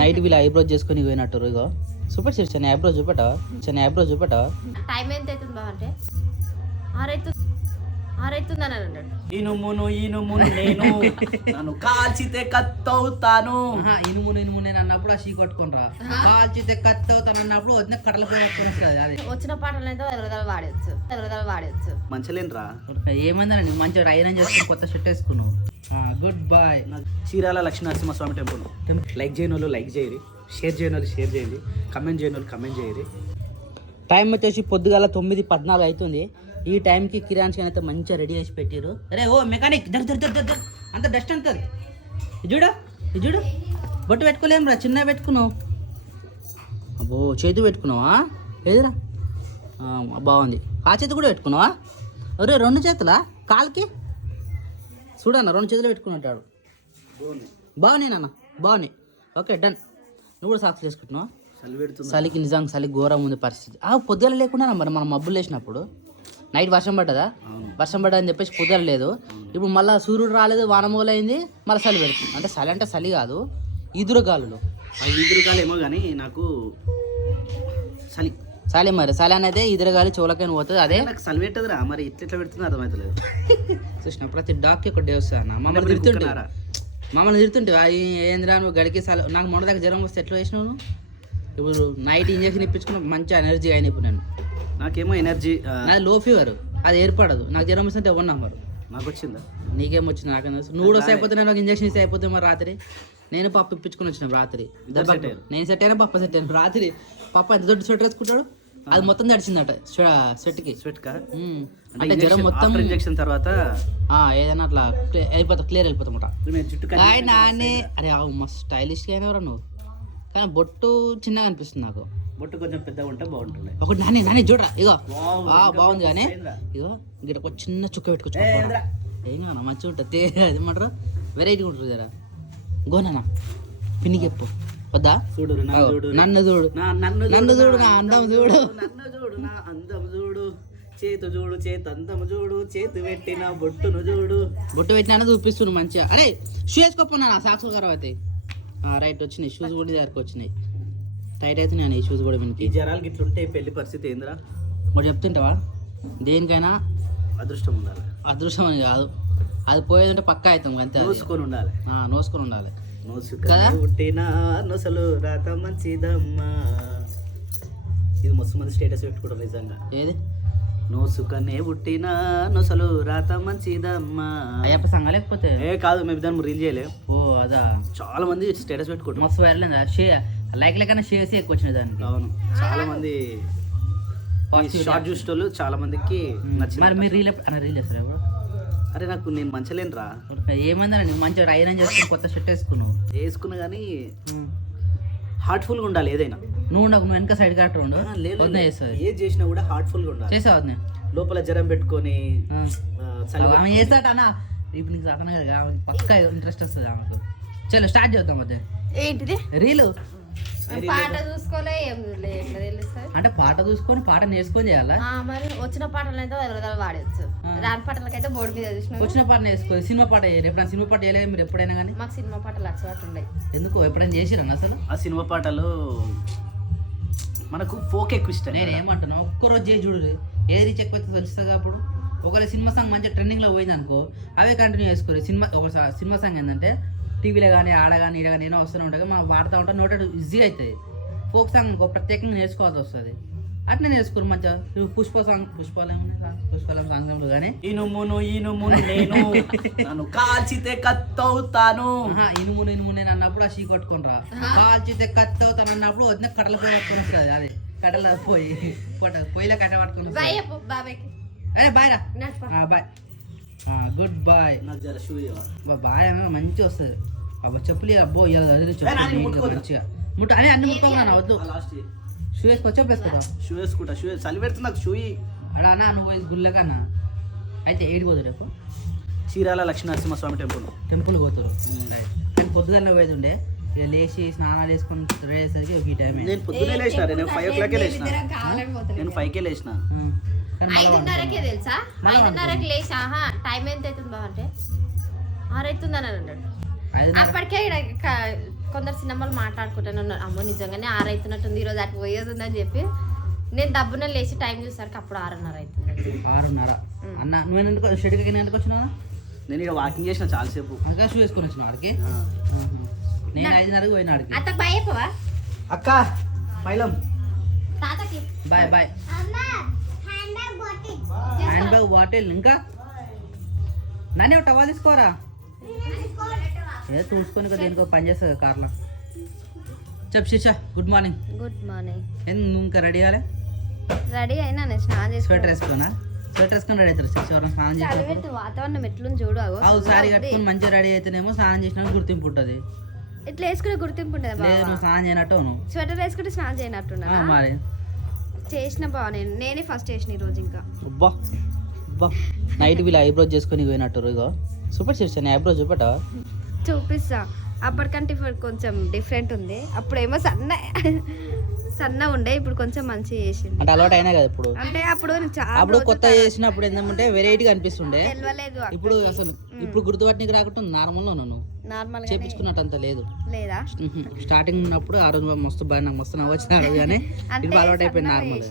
Night వీళ్ళు eyebrows చేసుకొని పోయినట్టు ఇగో సూపర్ సిట్స్ అని ఐబ్రోస్ చూపెట్టా టైం ఎంత అవుతుంది బాగా అంటే ఆరైతుందని అన్నాడు. ఇనుమును నేను నన్ను కాల్చితే కత్తవుతాను. ఇనుము నేను అన్నప్పుడు ఆ షీ కొట్టుకుని కాల్చితే కత్తి అవుతాను అన్నప్పుడు వదిన కట్టలు పోయి అది వచ్చిన పాటలు అయితే వాడచ్చు మంచిలేనరా ఏమందని మంచిగా రైన్ చేసుకుని కొత్త షర్ట్ వేసుకున్నావు. Good boy. Chirala Lakshmi Narasimhaswamy temple. Like చేయని వాళ్ళు లైక్ చేయరు, షేర్ చేయని వాళ్ళు షేర్ చేయండి, కమెంట్ చేయని వాళ్ళు కమెంట్ చేయరు. టైం వచ్చేసి పొద్దుగాల 9:14 అవుతుంది. ఈ టైంకి కిరాణ్ ఖాన్ అయితే మంచిగా రెడీ చేసి పెట్టారు. అరే ఓ మెకానిక్ దర్ అంత డస్ట్ అంతది. ఇది చూడు బొట్టు పెట్టుకోలేము రా, చిన్న పెట్టుకున్నావు. అబ్బో చేతి పెట్టుకున్నావా? ఏదిరా బాగుంది. ఆ చేతి కూడా పెట్టుకున్నావా? అరే 2 చేతులా కాలుకి చూడన్న 2 చేతులు పెట్టుకున్నట్టాడు. బాగున్నాయి నాన్న బాగున్నాయి. Okay done. నువ్వు కూడా సాక్స్ వేసుకుంటున్నావా? చలికి నిజంగా చలి ఘోరం ఉంది పరిస్థితి. పొద్దుగల లేకుండా మరి మనం మబ్బులు వేసినప్పుడు నైట్ వర్షం పడ్డదా? వర్షం పడ్డదని చెప్పేసి పొద్దుగల లేదు. ఇప్పుడు మళ్ళీ సూర్యుడు రాలేదు, వానమూలైంది, మళ్ళీ చలి పెడుతుంది. అంటే చలి అంటే చలి కాదు, ఈదురుగాలులు. ఈదురుగాలు ఏమో కానీ నాకు చలి మరి చలి అనేది ఈదురుగాలి చెవులకైనా పోతుంది. అదే నాకు చలి పెట్టదురా, మరి ఇట్లా పెడుతుంది అర్థమవుతలేదు. చూసిన ప్రతి డాక్కి ఒక డే వస్తుంది. మమ్మల్ని తిడుతుంటే ఏంద్రా నువ్వు గడికి చలి. నాకు మొన్న దగ్గర జ్వరం వస్తే ఎట్లా వేసినావు నువ్వు? ఇప్పుడు నైట్ ఇంజక్షన్ ఇప్పించుకున్న మంచి ఎనర్జీ అయిన. ఇప్పుడు నేను నాకేమో ఎనర్జీ, నాది లో ఫీవర్, అది ఏర్పడదు. నాకు జ్వరం వస్తుంటే ఎవరు నమ్మరు. నాకు వచ్చిందా? నీకేం వచ్చింది? నాకేం తెలుసు. నువ్వు కూడా అయిపోతే నాకు ఇంజక్షన్ ఇస్తే అయిపోతుంది. మరి రాత్రి నేను పప్పు ఇప్పించుకుని వచ్చినాం. రాత్రి నేను సెట్ అయినా పప్పు సెట్ అయినా. రాత్రి పప్పు ఎంత దొడ్డు స్వెటర్ వేసుకుంటాడు, అది మొత్తం తడిచిందట స్వెట్కి. అంటే జ్వరం మొత్తం ఇంజక్షన్ తర్వాత ఏదైనా అట్లా అయిపోతా, క్లియర్ వెళ్ళిపోతామట. నానే అరే మస్తు స్టైలిష్గా అయినవరా నువ్వు. కానీ బొట్టు చిన్నగా అనిపిస్తుంది నాకు. బొట్టు కొంచెం పెద్దగా ఉంటే బాగుంటుంది. ఒకటి నాని చూడరా ఇగో బాగుంది. కానీ ఇగో గిట్ట ఒక చిన్న చుక్క పెట్టుకోవచ్చు. ఏం కానా మంచిగా ఉంటుంది. అది మాత్రం వెరైటీగా ఉంటుంది జరా. గోనా పిన్నికి చెప్పు వద్దా? నన్ను చూడు నా అందం చూడు, నా అందం చూడు, చేతు చూడు, అందం చూడు, చేతు పెట్టిన బొట్టును చూడు. బొట్టు పెట్టినా చూపిస్తున్నాను మంచిగా. అరే షూ వేసుకోపోనా నా సాక్స్ ఖరాబ్ అవుతాయి. రైట్ వచ్చినాయి షూస్ కూడా దగ్గరకు వచ్చినాయి. టైట్ అవుతున్నాయి ఈ షూస్ కూడా. మనకి జ్వరాలు గిట్ల ఉంటే పెళ్లి పరిస్థితి ఏందిరా? మరి చెప్తుంటావా? దేనికైనా అదృష్టం ఉండాలి. అదృష్టం అని కాదు, అది పోయేదంటే పక్కా అవుతాం అంతే. నోసుకొని ఉండాలి. కదా పుట్టిన నొసలు రాత మంచిదమ్మా. ఇది మస్తు మంది స్టేటస్ పెట్టుకోవడం నిజంగా. ఏది నోసుకనే పుట్టిన నొసలు రాత మంచిదమ్మా. అయ్యప్ప సంఘ లేకపోతే కాదు, మేము దాన్ని రీల్ చేయలేము. ఓ అదా, చాలా మంది స్టేటస్ పెట్టుకుంటారు. మస్తు వైరల్ లైక్ కన్నా షేర్స్ ఎక్కువ వచ్చినాయి దానికి. అవును, చాలా మంది షార్ట్ చూసేటోళ్ళు చాలా మందికి నచ్చింది. మరి మీరు రీల్ చేస్తారు ఎవరు? అరే నేను మంచలేను రా. ఏమందని మంచిగా రైన్ చేసుకుని కొత్త షర్ట్ వేసుకున్నా కానీ హార్ట్ఫుల్గా ఉండాలి ఏదైనా. నువ్వు వెనక సైడ్ కట్ట ఉండు. ఏది చేసినా కూడా హార్ట్ఫుల్గా ఉండాలి. చేసావు లోపల జ్వరం పెట్టుకొని చేస్తాట అన్న. ఇప్పుడు నీకు అతను కదా పక్కా ఇంట్రెస్ట్ వస్తుంది ఆమెకు. చలో స్టార్ట్ చేద్దాం. అదే ఏంటిది రీలు పాట చూసుకోలే ఏం తెలుస్తుంది. అంటే పాట చూసుకొని పాట నేర్చుకొని చేయాలా? మరి వచ్చిన పాటలు అయితే వాడచ్చు. రాని పాటలకైతే బోర్డు మీద చూసిన వచ్చిన పాట నేర్చుకోవాలి. సినిమా పాట ఎప్పుడైనా సినిమా పాట చేయలేదు మీరు ఎప్పుడైనా? కానీ మాకు సినిమా పాటలు అలవాటు ఉన్నాయి. ఎందుకు ఎప్పుడైనా చేసిరా అసలు? ఆ సినిమా పాటలు మనకు ఫోక్ ఎక్కువ ఇష్టం. నేను ఏమంటున్నా, ఒక్కరోజు చేసి చూడు ఏది రీచ్ ఎక్కువ వస్తుంది. అప్పుడు ఒకవేళ సినిమా సాంగ్ మంచిగా ట్రెండింగ్లో పోయింది అనుకో, అవే కంటిన్యూ చేసుకోరు. సినిమా సాంగ్ ఏంటంటే టీవీలో కానీ ఆడ కానీ ఈడ కానీ ఏదో వస్తూనే ఉంటుంది, మనం వాడుతూ ఉంటాం, నోటెడ్ ఈజీగా అవుతుంది. ఫోక్ సాంగ్ అనుకో ప్రత్యేకంగా నేర్చుకోవాల్సి వస్తుంది. అట్నే నేర్చుకోరు మంచిగా. పుష్పాలం సాంగ్ కానీ ఇనుమును నేను నన్ను కాల్చితే కత్తవుతాను. ఇనుము నేను అన్నప్పుడు ఆ షీ కొట్టుకుని కాల్చితే కత్తి అవుతాను అన్నప్పుడు వదిన కట్టెల పోయి పట్టుకొని వస్తుంది. అది కట్టెల పొయ్యిలో కట్టె పట్టుకొని. అరే బాయ్ రా. బాయ్. Good bye. బాయ్ అన్న మంచిగా వస్తుంది. అబ్బా చెప్పులు అబ్బో మంచిగా ముట్టు అని అన్ని ముట్టుకోమన్నా వద్దు. షూ వేసుకో, చెప్పు వేసుకోదా? షూ వేసుకుంటా. షూ చలి పెడుతుంది నాకు. షూ అలా అన్న నువ్వు గుళ్ళకన్నా అయితే ఏడు పోదు రేపు చీరాల లక్ష్మీ నరసింహస్వామి టెంపుల్ పోతారు. కానీ పొద్దుగానే పోయేది ఉండే, ఇక లేచి స్నానాలు వేసుకొని రెడీ ఒక ఈ టైం. నేను పొద్దునే లేచిన. నేను 5 o'clock లేచిన. నేను 5కే లేచిన. 5:30కే తెలుసా? 5:30కి లేచా. టైం ఎంత అవుతుంది బాగా అంటే 6 అవుతుందని అన్నాడు. అప్పటికే కొందరు సినిమాలు మాట్లాడుకుంటాను ఉన్నారు, అమ్మో నిజంగానే 6 అవుతున్నట్టుంది ఈరోజు అటు పోయేది ఉందని చెప్పి నేను డబ్బున లేచి టైం చూసరికి అప్పుడు 6:30 అవుతుంది. 6:30 అన్న నువ్వు ఎందుకు షెడ్కి ఎందుకు వచ్చినావా? నేను ఇక్కడ వాకింగ్ చేసిన చాలాసేపు. ఇంకా షూ వేసుకొని వచ్చిన ఆడికి. నేను 5:30కి పోయిన ఆడికి. అత్త బాయ్ చెప్పవా అక్క పైలం తాతకి bye bye. Handbag bottle ఇంకా నానే టవా తీసుకోరా. ఏదో చూసుకొని దేనికో పని చేస్తుంది కార్లో. చెప్పు శిషా గుడ్ మార్నింగ్. Good morning. నువ్వు ఇంకా రెడీ అవ్వాలి? రెడీ అయినా నేను స్నానం చేసుకుని స్వెటర్ వేసుకోనా? స్వెటర్ వేసుకొని రెడీ అవుతారు శిక్ష ఎవరైనా స్నానం చేసి వాతావరణం ఎట్లుంది చూడు. అవు సారీ కట్టుకుని మంచిగా రెడీ అయితేనేమో స్నానం చేసినా గుర్తింపు ఉంటుంది. ఇట్లా వేసుకునే గుర్తింపు ఉంటుంది. లేదు నువ్వు స్నానం చేయనట్టు నువ్వు స్వెటర్ వేసుకుంటే స్నానం చేయనట్టున్నా మరి చేసిన నేనే ఫస్ట్ చేసిన ఈరోజు. ఇంకా అబ్బా అబ్బా నైట్ వీళ్ళు ఐబ్రోజ్ చేసుకొని పోయినట్టు. ఇగో సూపర్ చేస్తాను ఐబ్రోజ్ చూపెట్టా చూపిస్తా. అప్పటికంటే ఇప్పుడు కొంచెం డిఫరెంట్ ఉంది. అప్పుడేమో సన్న ఉండే, ఇప్పుడు కొంచెం మంచిగా చేసింది. అంటే అలవాటు అయినా కదా ఇప్పుడు. అంటే అప్పుడు అప్పుడు కొత్త చేసినప్పుడు ఏంటంటే వెరైటీగా అనిపిస్తుండే. తెలియలేదు ఇప్పుడు అసలు ఇప్పుడు గుర్తుపట్టినకి రాకుండా నార్మల్గా ఉన్నాను. నార్మల్ చేపించుకున్నట్టు అంత లేదు. లేదా స్టార్టింగ్ ఉన్నప్పుడు ఆ రోజు మస్తు బాగా నాకు మస్తు నవ్వొచ్చినాడు కానీ ఇప్పుడు అలవాటు అయిపోయింది నార్మల్.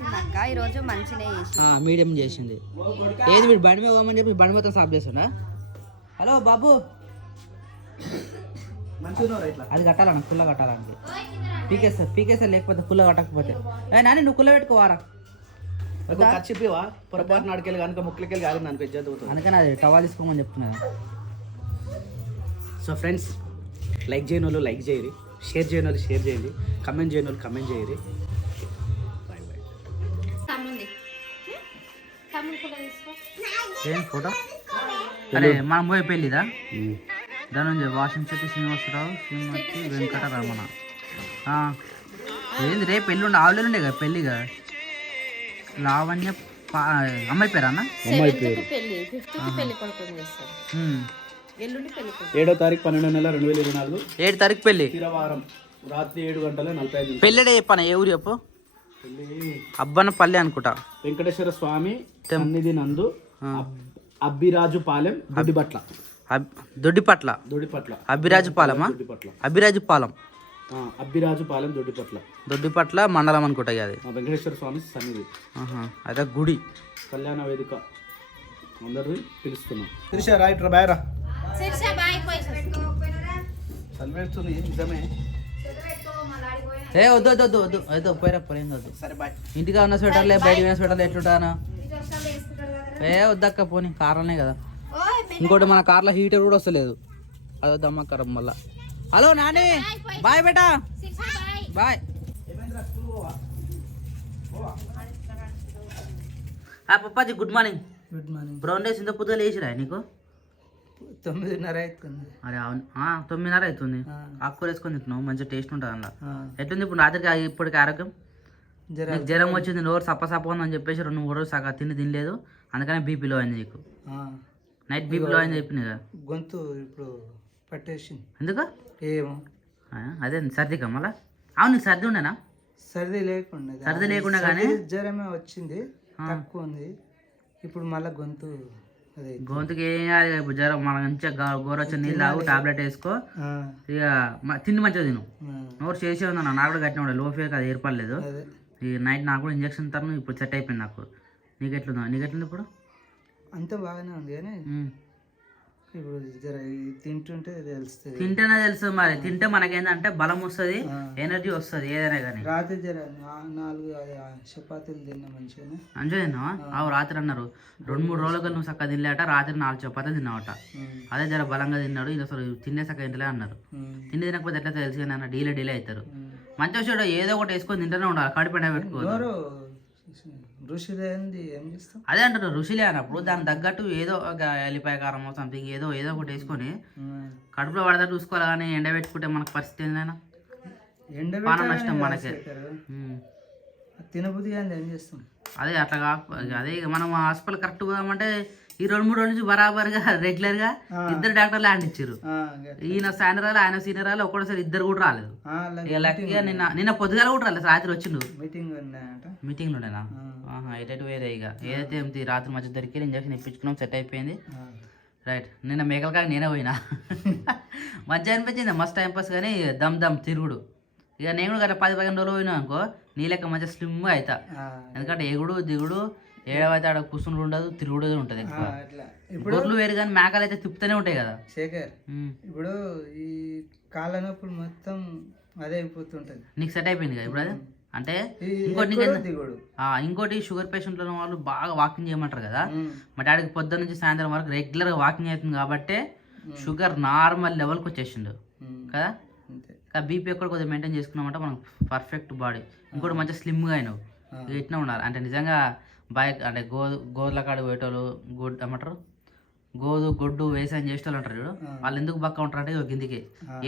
ఈ రోజు మంచిగా చేసింది. మీడియం చేసింది. ఏది వీడు బండి మీద పోమని చెప్పి బండి మొత్తం సాఫ్ చేస్తుండా. హలో బాబు అది కట్టాలన్న కుల్ల కట్టాలంటే పీకేస్తారు లేకపోతే కుల్ల కట్టకపోతే. నాని నువ్వు కుల్ల పెట్టుకోవారా? చెప్పివా పొరపాటు నాడుకెళ్ళి కనుక ముక్కలకెళ్ళి కాదు నన్ను పెద్దది. అందుకని అది టవా తీసుకోమని చెప్తున్నా. సో ఫ్రెండ్స్ లైక్ చేయని వాళ్ళు లైక్ చేయరు, షేర్ చేయని వాళ్ళు షేర్ చేయండి, కమెంట్ చేయని వాళ్ళు కమెంట్ చేయరు. Bye bye. ఏం ఫోటో? అరే మనం పోయి పెళ్ళిదా ధనంజయ వాషింగ్ శెట్టి శ్రీనివాసరావు శ్రీమతి వెంకటరమణ. ఏంది రేపు పెళ్ళి ఉండే ఆవులేండే కదా పెళ్ళిగా. లావణ్య అమ్మాయి పేరా అన్న? 7వ తారీఖు 12వ నెల 2024 7వ తారీఖు పెళ్ళి. తిరవారం రాత్రి 7:45. పెళ్ళిడే చెప్పాను. ఏ ఊరు చెప్పు? అబ్బన్న పల్లె అనుకుంటా. వెంకటేశ్వర స్వామి సన్నిధి నందు అబ్బిరాజుపాలెం దొడ్డిపట్ల. అబ్బిరాజుపాలెమా? అబ్బిరాజుపాలెం దొడ్డిపట్ల మండలం అనుకుంటా. అది వెంకటేశ్వర స్వామి సన్నిధి. అయితే గుడి కళ్యాణ వేదిక అందరు పిలుస్తున్నాం. తెలిసా రైట్ రా బాయ్ రా. చదివేస్తుంది నిజమే. ఏ వద్దు వద్దు వద్దు వద్దు వద్దు పోయిరా పోయింది వద్దు. సరే బాయ్. ఇంటిగా ఉన్న స్వెటర్లే బయట ఉన్న స్వెటర్లు ఎట్లుంటాను? ఏ వద్దక్క పోనీ కార్లనే కదా. ఇంకోటి మన కార్లో హీటర్ కూడా వస్తలేదు. అది వద్దమ్మక్కరం మళ్ళా. హలో నాని బాయ్ బేటా బాయ్. పప్పాజీ good morning. Good morning. Brown rice ఇంత పొద్దుగా లేచిరా నీకు? 9:30 అవుతుంది. అరే అవును 9:30 అవుతుంది. ఆకుకూర వేసుకొని తింటున్నావు మంచిగా టేస్ట్ ఉంటుంది అందులో. ఎట్లుంది ఇప్పుడు రాత్రికి ఇప్పటికి ఆరోగ్యం? నీకు జ్వరం వచ్చింది నోరు సప్ప ఉందని చెప్పేసి 2-3 రోజులు సగం తినలేదు. అందుకనే బీపీలో అయింది నీకు. నైట్ బీపీలో అయింది చెప్పింది కదా. గొంతు ఇప్పుడు పట్టేసింది. ఎందుకు? ఏమో అదే సర్దికా మళ్ళా? అవును నీకు సర్ది ఉండేనా? సర్ది లేకుండా కానీ జ్వరమే వచ్చింది, తక్కువ ఉంది. ఇప్పుడు మళ్ళీ గొంతుకి ఏం కాదు. ఇప్పుడు జ్వరం మన మంచిగా గోరొచ్చిన నీళ్ళు తాగు, టాబ్లెట్ వేసుకో. ఇక తిండి మంచిగా తిను. నోరు చేసే ఉందన్న నాకు కూడా గట్టిన ఉండే లో ఫేక్ అది ఏర్పడలేదు. ఈ నైట్ నాకు కూడా ఇంజక్షన్ తరను ఇప్పుడు సెట్ అయిపోయింది నాకు. నీకెట్లుంది ఇప్పుడు? అంతా బాగానే ఉంది కానీ ఇప్పుడు తింటుంటే తెలుస్తుంది. తింటేనే తెలుసు మరి. తింటే మనకేంటంటే బలం వస్తుంది, ఎనర్జీ వస్తుంది ఏదైనా కానీ. రాత్రి 4 చపాతీలు తిన్నా మంచిగా తిన్నావా? అవు రాత్రి అన్నారు 2-3 రోజులుగా నువ్వు చక్కగా తినలేట. రాత్రి 4 చపాతీలు తిన్నావట. అదే జర బలంగా తిన్నాడు. ఇది అసలు తిండే చక్కగా తింటలే అన్నారు. తిండి తినకపోతే ఎట్లా తెలుసు కానీ అన్న డీలే అవుతారు. మంచిగా చూడ ఏదో ఒకటి వేసుకొని తింటూనే ఉండాలి. కడిపెండ పెట్టుకోరు. అదే అంటారు ఋషిలే అన్నప్పుడు దానికి తగ్గట్టు ఏదో ఎల్లిపాయ కారం సంథింగ్ ఏదో ఒకటి వేసుకొని కడుపులో పడతా చూసుకోవాలి. కానీ ఎండబెట్టుకుంటే మనకు పరిస్థితి ఏందైనా పానం నష్టం మనకే. తినబుద్ధి ఏం చేస్తాం. అదే అట్లా అదే మనం హాస్పిటల్ కరెక్ట్ పోదామంటే ఈ 2-3 రోజుల నుంచి బరాబర్గా రెగ్యులర్గా 2 డాక్టర్లు హ్యాండ్ ఇచ్చారు. ఈయన సైనరాలు ఆయన సీనియరాలు ఒక్కడోసారి 2 కూడా రాలేదు. లక్కీగా నిన్న పొద్దుగాల కూడా రాలేదు. రాత్రి వచ్చిండు మీటింగ్లు ఉండేనా? ఎటు వేరే ఇక ఏదైతే రాత్రి మధ్య దొరికి ఇంజక్షన్ ఇప్పించుకున్నాం సెట్ అయిపోయింది. రైట్ నిన్న మేకల కాక నేనే పోయినా మంచిగా అనిపించింది మస్తు టైం పాస్ కానీ దమ్ తిరుగుడు ఇక నేను కూడా గట్లా 10-15 రోజులు పోయినా అనుకో నీ లెక్క మంచిగా స్లిమ్గా అవుతా ఎందుకంటే ఎగుడు దిగుడు ఏడవైతే ఆడ కూర్చుని ఉండదు తిరుగుడు ఉంటుంది ఎక్కువ అట్లా గొర్రెలు వేరు కానీ మేకలు అయితే తిప్పుతూనే ఉంటాయి కదా శేఖర్ ఇప్పుడు ఈ కాళ్ళ నొప్పులు మొత్తం అదే అయిపోతుంటది నీకు సెట్ అయిపోయింది కదా ఇప్పుడు అది అంటే ఈ ఇంకోటి ఎక్కుడు, నీకు దిగుడు. ఇంకోటి షుగర్ పేషెంట్లు ఉన్న వాళ్ళు బాగా వాకింగ్ చేయమంటారు కదా మా డాడీకి పొద్దున్న నుంచి సాయంత్రం వరకు రెగ్యులర్గా వాకింగ్ అవుతుంది కాబట్టి షుగర్ నార్మల్ లెవెల్కి వచ్చేసిండు కదా అంతే. బీపీ ఎక్కడ కొద్దిగా మెయింటైన్ చేసుకున్నామంటే మనం పర్ఫెక్ట్ బాడీ ఇంకోటి మంచిగా స్లిమ్గా అయినావు ఇక ఇట్లా ఉండాలి అంటే నిజంగా బైక్ అంటే గోర్ల కాడ పోయేటోళ్ళు ఏమంటారు గొడ్డు వ్యవసాయం చేసేటోళ్ళు అంటారు చూడు వాళ్ళు ఎందుకు బక్క ఉంటారు అంటే కిందికి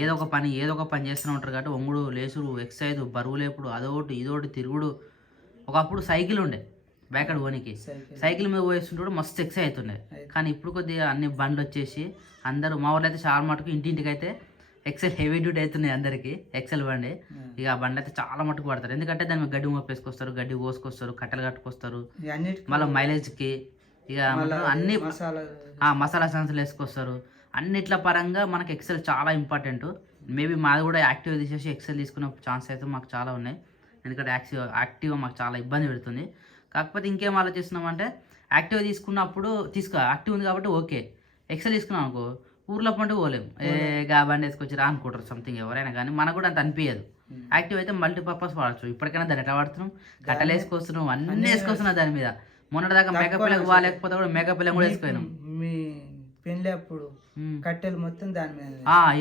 ఏదో ఒక పని చేస్తూనే ఉంటారు కాబట్టి ఒంగుడు లేసుడు ఎక్సర్సైజ్ బరువు లేపుడు అదొకటి ఇదొకటి తిరుగుడు ఒకప్పుడు సైకిల్ ఉండే బ్యాకడ్ పోనీకి సైకిల్ మీద పోయేస్తుంటే మస్తు ఎక్సర్సైజ్ అవుతుండే కానీ ఇప్పుడు కొద్దిగా అన్ని బండ్లు వచ్చేసి అందరూ మా ఊళ్ళో అయితే చాలా మటుకు ఇంటింటికి అయితే ఎక్సెల్ హెవీ డ్యూటీ అవుతున్నాయి అందరికి ఎక్సెల్ బండి ఇక ఆ బండి అయితే చాలా మటుకు పడతారు ఎందుకంటే దాని మీద గడ్డి మోపేసుకొస్తారు గడ్డి కోసుకొస్తారు కట్టెలు కట్టుకొస్తారు మళ్ళీ మైలేజ్కి ఇక అన్ని మసాలా సన్స్లు వేసుకొస్తారు అన్నిట్ల పరంగా మనకి ఎక్సెల్ చాలా ఇంపార్టెంట్ మేబీ మాది కూడా యాక్టివ్ తీసేసి ఎక్సెల్ తీసుకునే ఛాన్స్ అయితే మాకు చాలా ఉన్నాయి ఎందుకంటే యాక్టివ్ మాకు చాలా ఇబ్బంది పెడుతుంది కాకపోతే ఇంకేం ఆలోచిస్తున్నామంటే యాక్టివ్ తీసుకున్నప్పుడు యాక్టివ్ ఉంది కాబట్టి ఓకే ఎక్సెల్ తీసుకున్నాం అనుకో ఊర్లో పండు పోలేము గా బండి వేసుకొచ్చి రా అనుకుంటారు సంథింగ్ ఎవరైనా కానీ మనకు కూడా అంత అనిపించదు యాక్టివ్ అయితే మల్టీపర్పస్ వాడచ్చు ఇప్పటికైనా దాన్ని ఎట్లా వాడుతున్నాం కట్టలు వేసుకొస్తున్నాం అన్నీ వేసుకొస్తున్నాం దాని మీద మొన్నటిదాకా మేకప్ పిల్లకి బాగాలేకపోతే కూడా మేకప్ పిల్లలు కూడా వేసుకున్నాం మీ పెళ్లి అప్పుడు కట్టెలు మొత్తం దాని మీద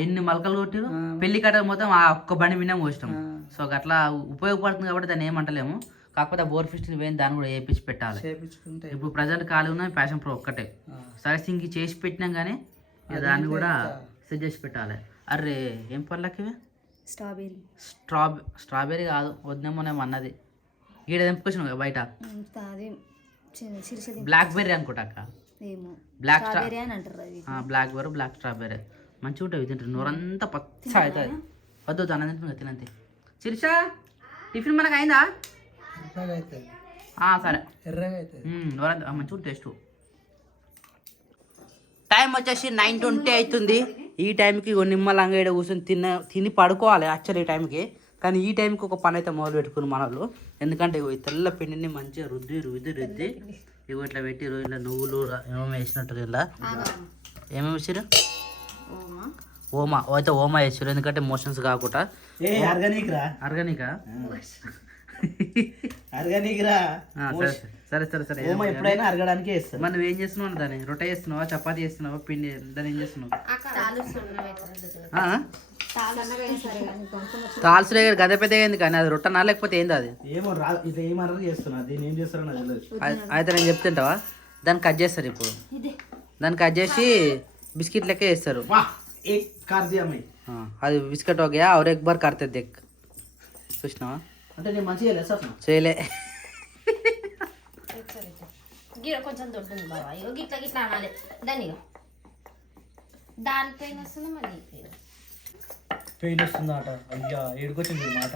ఎన్ని మలకలు కొట్టిరు పెళ్లి కట్టెలు మొత్తం ఆ ఒక్క బండి విన్నా పోసినాం సో అట్లా ఉపయోగపడుతుంది కాబట్టి దాన్ని ఏమంటలేము కాకపోతే బోర్ ఫిస్టిల్ వేసి దాన్ని కూడా వేయించి పెట్టాలి ఇప్పుడు ప్రజెంట్ ఖాళీ ఉన్నాయి ప్యాషన్ ప్రో ఒక్కటే సరే సింగ్ చేసి పెట్టినాం కానీ దాన్ని కూడా సెట్ చేసి పెట్టాలి అరే ఏం పళ్ళకి స్ట్రాబెర్రీ కాదు వద్దేమోనేమో అన్నది ఈడ తెంపుకొచ్చినావు బయట బ్లాక్ బెర్రీ అనుకుంటా అక్క black blackberry black strawberry మంచిగా ఉంటుంది తింటారు నోరంతా పచ్చ అవుతుంది వద్దు అన్న తింటుంది తినంతే శిరీష టిఫిన్ మనకు అయిందా సరే ఎర్రగా అవుతుంది నోరంతా మంచిగా టేస్ట్ టైం వచ్చేసి 9:20 అవుతుంది ఈ టైంకి నిమ్మలంగా ఇక్కడ కూర్చొని తిని పడుకోవాలి యాక్చువల్లీ ఈ టైంకి కానీ ఈ టైంకి ఒక పని అయితే మొదలు పెట్టుకుని మన వాళ్ళు ఎందుకంటే ఈ తెల్ల పిండిని మంచిగా రుద్ది ఇగో ఇట్లా పెట్టి ఇట్లా నువ్వులు ఏమేమి వేసినట్టు ఇలా ఏమేమి వేసారు ఓమా అయితే ఓమా వేసారు ఎందుకంటే మోషన్స్ కాకుండా ఆర్గానికా సరే ఎప్పుడైనా అరగడానికి వేస్తాను మనం ఏం చేస్తున్నావు దాన్ని రొట్టె చేస్తున్నావా చపాతి చేస్తున్నావా పిండి దాన్ని ఏం చేస్తున్నావు తాల్స్ గద పెద్ద అయింది కానీ అది రొట్టెనా లేకపోతే ఏంది అది ఏమో ఇట్లా ఏం అర్ర చేస్తున్నా దీన్ని ఏం చేస్తారో నాకు తెలియదు అయితే నేను చెప్తుంటావా దాన్ని కట్ చేస్తారు ఇప్పుడు దాన్ని కట్ చేసి బిస్కెట్ లెక్క వేస్తారు అది బిస్కెట్ ఓకే और एक बार करते देख చూసినావా అంటే నేను మంచిగా చేయలే కొంచెం దొడ్డుంది బాబా ఇగో గిట్లా గిట్లా అనాలి దాన్ని దానిపైన వస్తుంది మళ్ళీ పెయిన్ వస్తుందట అయ్యా ఏడుకొచ్చింది మాట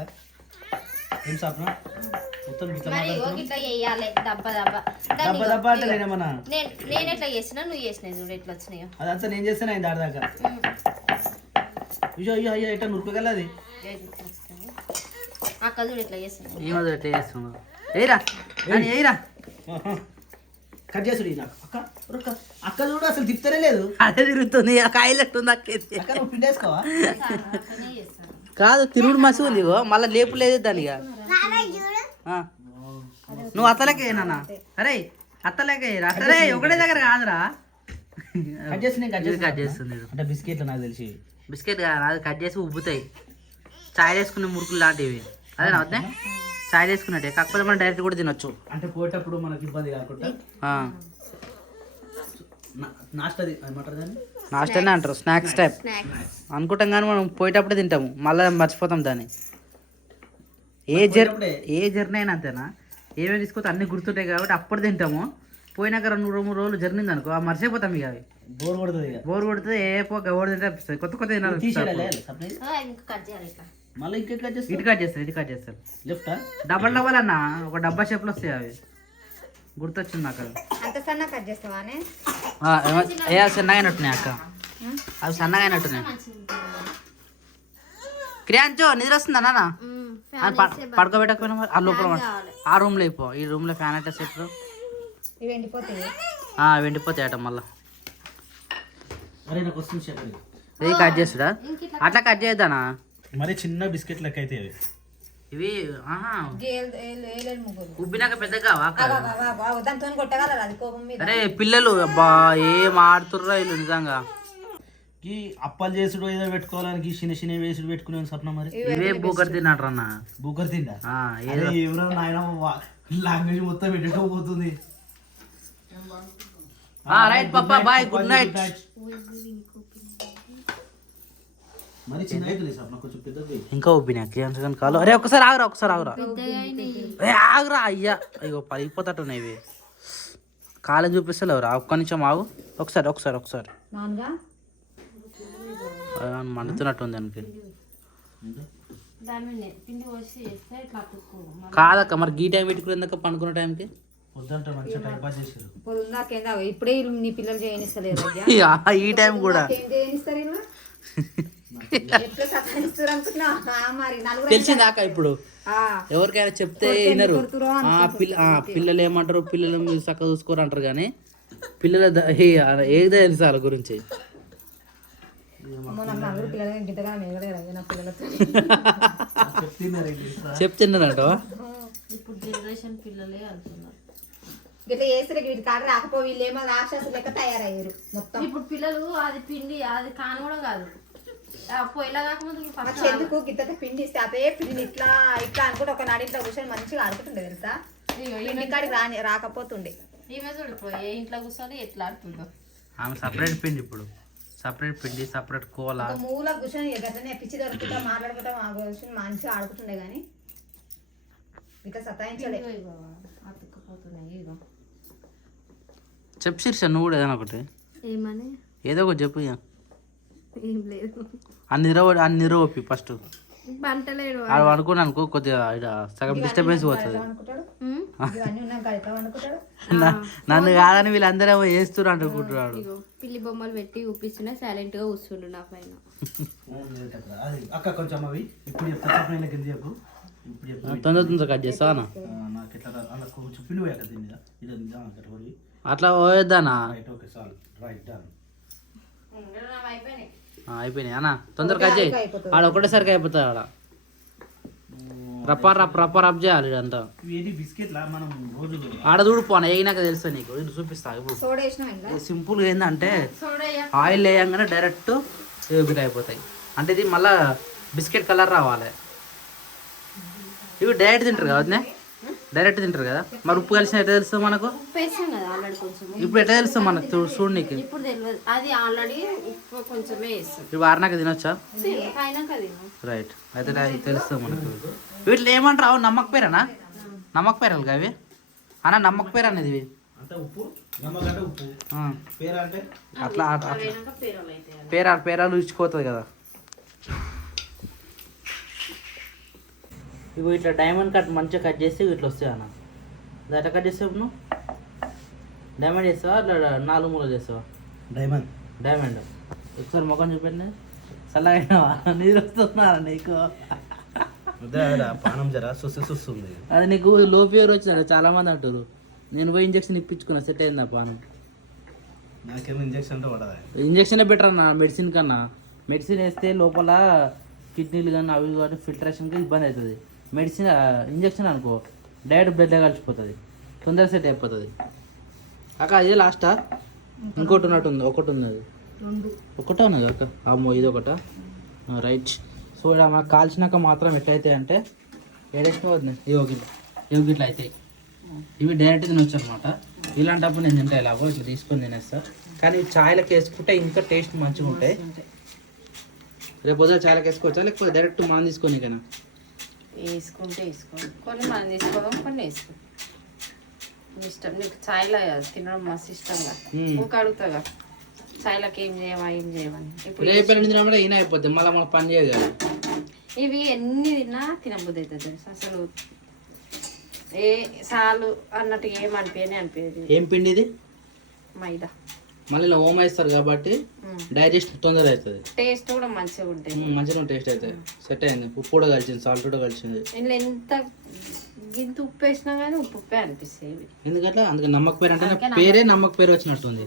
ఏం సాప్న మొత్తం గిట్లా వేయాలి దబ్బ అంటే నేనేమన్నా నేను ఎట్లా చేసినా నువ్వు చేసినాయి చూడు ఎట్లా వచ్చినాయో అదంతా నేను చేస్తాను ఆయన దాకా అయ్యో ఎట్లా నురుకోగల అది అక్క చూడు ఎట్లా చేస్తున్నావు ఏమో ఎట్లా చేస్తున్నావు ఏరా ఏరా కట్ చేసుడు అక్క చూడు అసలు తిప్పుతనే లేదు అదే తిరుగుతుంది ఆ కాయలట్టుంది అక్క నువ్వు పిండేసుకోవా కాదు తిరుగుడు మసి ఉంది మళ్ళీ లేపు లేదు దానిగా నువ్వు అత్తలేకే నాన్న అరే అత్తలేకే అరే ఒకటే దగ్గర కాదురా కట్ చేస్తుంది అంటే బిస్కెట్లు నాకు తెలిసి బిస్కెట్ కాదు అది కట్ చేసి ఉబ్బుతాయి చాయ్ వేసుకునే మురుకులు లాంటివి అదేనా వద్దే చాయ్ వేసుకున్నట్టే కాకపోతే మనం డైరెక్ట్ కూడా తినొచ్చు అంటే పోయేటప్పుడు మనకి ఇబ్బంది కాకుండా నాస్టానే అంటారు స్నాక్స్ టైప్ అనుకుంటాం కానీ మనం పోయేటప్పుడే తింటాము మళ్ళీ మర్చిపోతాం దాన్ని ఏ జర్నీ అయినా అంతేనా ఏమేమి తీసుకొస్తే అన్ని గుర్తుంటాయి కాబట్టి అప్పుడు తింటాము పోయినాక 2-3 రోజులు జర్నీ అనుకో ఆ మర్చిపోతాం ఇక అవి బోర్ కొడుతుంది ఏ ఎవరు తింటే కొత్త తినాలి ఇటు కట్ చేస్తారు లెఫ్ట్ డబల్ అన్న ఒక డబ్బా షేప్లో వస్తాయి అవి గుర్తొచ్చింది నాకు గత సన్న కట్ చేస్తావానే సన్నగా అయినట్టున్నాయి అక్క, అవి సన్నగా అయినట్టున్నాయి. క్రియాంచో నిద్ర వస్తుందా నాన్న? పడుకోబెట్టకపోయినా ఆ లోపల ఆ రూమ్లో అయిపో, ఈ రూమ్లో ఫ్యాన్ అట్టేసి ఇప్పుడు ఇవి ఎండిపోతాయి. వెండిపోతాయి అట మళ్ళా. అరే నాకు వస్తుంది చెప్పండి. ఇది కట్ చేస్తుడా? అట్లా కట్ చేద్దానా? మరి చిన్న బిస్కెట్ లెక్క అయితే అవి ఇవి ఉబ్బినాక పెద్దగా దాంతో కొట్టగలరా అది కోపం మీద? అరే పిల్లలు అబ్బా ఏం ఆడుతుర్రా వీళ్ళు నిజంగా. ఈ అప్పాలు చేసుడు ఏదో పెట్టుకోవాలని చిన్న చిన్న వేసుడు పెట్టుకునే స్వప్నం. మరి ఇవే బూకర్ తిన్నాడు అన్న. బూకర్ తిండా? ఎవరో నాయన లాంగ్వేజ్ మొత్తం పెట్టుకోపోతుంది. రైట్ పప్పా, బాయ్, గుడ్ నైట్. మరి చిన్న అవుతుంది స్వప్న, కొంచెం పెద్దది. ఇంకా ఉబ్బినా క్రియాన్స్ కానీ కాలు. అరే ఒకసారి ఆగురా, ఒకసారి ఆగురా, ఆగురా. అయ్యా అయ్యో పగిలిపోతట్టున్నాయి ఇవి. కాలం చూపిస్తలేవురా, ఒక్క నిమిషం ఆగు. ఒకసారి ఒకసారి ఒకసారి మండుతున్నట్టుంది దానికి. కాదక్క మరి గీ టైం పెట్టుకునేందుక పండుకున్న టైంకి వద్దంటే మంచిగా టైం పాస్ చేసారు. ఇప్పుడే నీ పిల్లలు చేయనిస్తలేరు. ఈ టైం కూడా తెలిసిందాక ఇప్పుడు ఎవరికైనా చెప్తే వినరు. పిల్లలు ఏమంటారు, పిల్లలు మీరు చక్కగా చూసుకోరు అంటారు కానీ పిల్లల ఏదో తెలుసు వాళ్ళ గురించి. చెప్తున్నారంట ఇప్పుడు జనరేషన్ పిల్లలే అంటున్నారు. ఇట్లా చేస్తారు, వీటి కాడ రాకపోయి వీళ్ళు ఏమో రాక్షసులు లెక్క తయారయ్యారు మొత్తం. ఇప్పుడు పిల్లలు అది పిండి అది కాని కూడా కాదు, పొయ్యిలా కాకముందు ఎందుకు గిత్త పిండి ఇస్తే అదే పిండి ఇట్లా ఇట్లా అనుకుంటే ఒక నాడు ఇంట్లో కూర్చొని మంచిగా ఆడుకుంటుండే తెలుసా. పిండి కాడికి రాకపోతుండే. ఈమె చూడిపోయి ఏ ఇంట్లో కూర్చొని ఎట్లా ఆడుతుందో. ఆమె సపరేట్ పిండి, ఇప్పుడు సపరేట్ పిండి సపరేట్ కోల మూల కూర్చొని గట్లనే పిచ్చి దొరుకుతా మాట్లాడుకుంటా మంచిగా ఆడుకుంటుండే కానీ ఇట్లా సతాయించలే. చెప్పు శీర్ష, నువ్వు కూడా ఏదైనా ఒకటి. ఏమని? ఏదో ఒకటి చెప్పు. ఏం లేదు, అన్ని నిద్ర ఒప్పి ఫస్ట్ పంటలేడు అనుకున్నాను అనుకో, కొద్దిగా సగం డిస్టర్బెన్స్ పోతుంది. నన్ను కాదని వీళ్ళందరూ వేస్తున్నారు అనుకుంటున్నాడు. పిల్లి బొమ్మలు పెట్టి ఊపిస్తున్నా సైలెంట్ గా కూర్చుండు నా పైన. అక్క కొంచెం అవి ఇప్పుడు చెప్తా, తొందర తొందర కట్ చేస్తా అట్లా పోయేద్దానా? అయిపోయినాయి అన్న, తొందర కట్ చేయి. ఆడ ఒకటేసరికి అయిపోతుంది. ఆడ రప్ప రప్ చేయాలి ఇదంతా. ఆడ చూడిపోనా వేయినాక తెలుసా నీకు, ఇది చూపిస్తా. ఇప్పుడు సింపుల్ గా ఏంటంటే ఆయిల్ వేయంగానే డైరెక్ట్ ఎగురు అయిపోతాయి. అంటే ఇది మళ్ళా బిస్కెట్ కలర్ రావాలి. ఇవి డైరెక్ట్ తింటారు కదా, డైరెక్ట్ తింటారు కదా. మరి ఉప్పు కలిసిన ఎట్లా తెలుస్తుంది మనకు? ఇప్పుడు ఎట్లా తెలుస్తుంది మనకు? చూడు నీకు ఇవి ఆరినాక తినొచ్చా? రైట్, అయితే తెలుస్తుంది మనకు. వీటిలో ఏమంటారు? నమ్మక పేరేనా? నమ్మక పేరాలు అవి అన్న, నమ్మక పేరు అనేది ఇవి అట్లా పేరాలు ఇచ్చిపోతుంది కదా. ఇవి ఇట్లా డైమండ్ కట్ మంచిగా కట్ చేస్తే ఇట్లా వస్తాయి అన్న. అది ఎట్లా కట్ చేస్తావు నువ్వు? డైమండ్ చేస్తావా అట్లా 4 మూలలు చేస్తావా? డైమండ్ ఒకసారి ముఖం చూపెట్టిన చల్లగా నీరు వస్తున్నా నీకు. పానం జరా సుస్తుంది. అది నీకు లో ఫీవర్ వచ్చింది చాలా మంది అంటారు. నేను పోయి ఇంజక్షన్ ఇప్పించుకున్నా, సెట్ అయిందా పానం. నాకేమో ఇంజక్షన్ ఇంజక్షన్ బెటర్ అన్న మెడిసిన్ కన్నా. మెడిసిన్ వేస్తే లోపల కిడ్నీలు కానీ అవి కానీ ఫిల్టరేషన్కి ఇబ్బంది అవుతుంది. మెడిసిన్ ఇంజక్షన్ అనుకో డైరెక్ట్ బ్లడ్లో కలిసిపోతుంది, తొందరగా సెట్ అయిపోతుంది. అక్క ఇదే లాస్టా? ఇంకోటి ఉన్నట్టుంది, ఒకటి ఉంది. అది ఒకటే ఉన్నది అక్క. అమ్మో ఇది ఒకట. రైట్. సో ఇలా మనకు కాల్చినాక మాత్రం ఎట్లయితే అంటే ఏడేసిన వద్దాయి ఇవి ఇట్లా అవుతాయి. ఇవి డైరెక్ట్ తినొచ్చు అనమాట. ఇలాంటప్పుడు నేను తింటా ఇలాగో ఇట్లా తీసుకొని తినేస్తా. కానీ చాయ్లకు వేసుకుంటే ఇంకా టేస్ట్ మంచిగా ఉంటాయి. రేపు పొద్దున చాయ్లకు వేసుకోవచ్చా లేకపోతే డైరెక్ట్ మనం తీసుకొని కదా? వేసుకుంటే వేసుకోండి, కొన్ని మనం తీసుకోవడం కొన్ని వేసుకో ఇష్టం. నీకు చాయ్లో తినడం మస్తు ఇష్టంగా ఊక అడుగుతాగా చాయ్లకు ఏం చేయమని. ఇప్పుడు రేపు ఈయన అయిపోద్ది, మళ్ళీ మనకు పని చేయదు కదా. ఇవి ఎన్ని తిన్నా తినబుద్ధి అవుతుంది అసలు. ఏ సాలు అన్నట్టు ఏమనిపించని అనిపించేది. ఏం పిండి ఇది? మైదా. మళ్ళీ ఇలా ఓమ వేస్తారు కాబట్టి డైజెస్ట్ తొందర అవుతుంది. టేస్ట్ కూడా మంచిగా ఉంటుంది. మంచిగా టేస్ట్ అవుతుంది. సెట్ అయింది. ఉప్పు కూడా కలిసింది, సాల్ట్ కూడా కలిసింది. ఇందులో ఎంత గింత ఉప్పు వేసినా కానీ ఉప్పు ఉప్పే అనిపిస్తుంది. ఎందుకంటే అందుకే నమ్మక పేరు అంటే పేరే నమ్మక పేరు వచ్చినట్టుంది.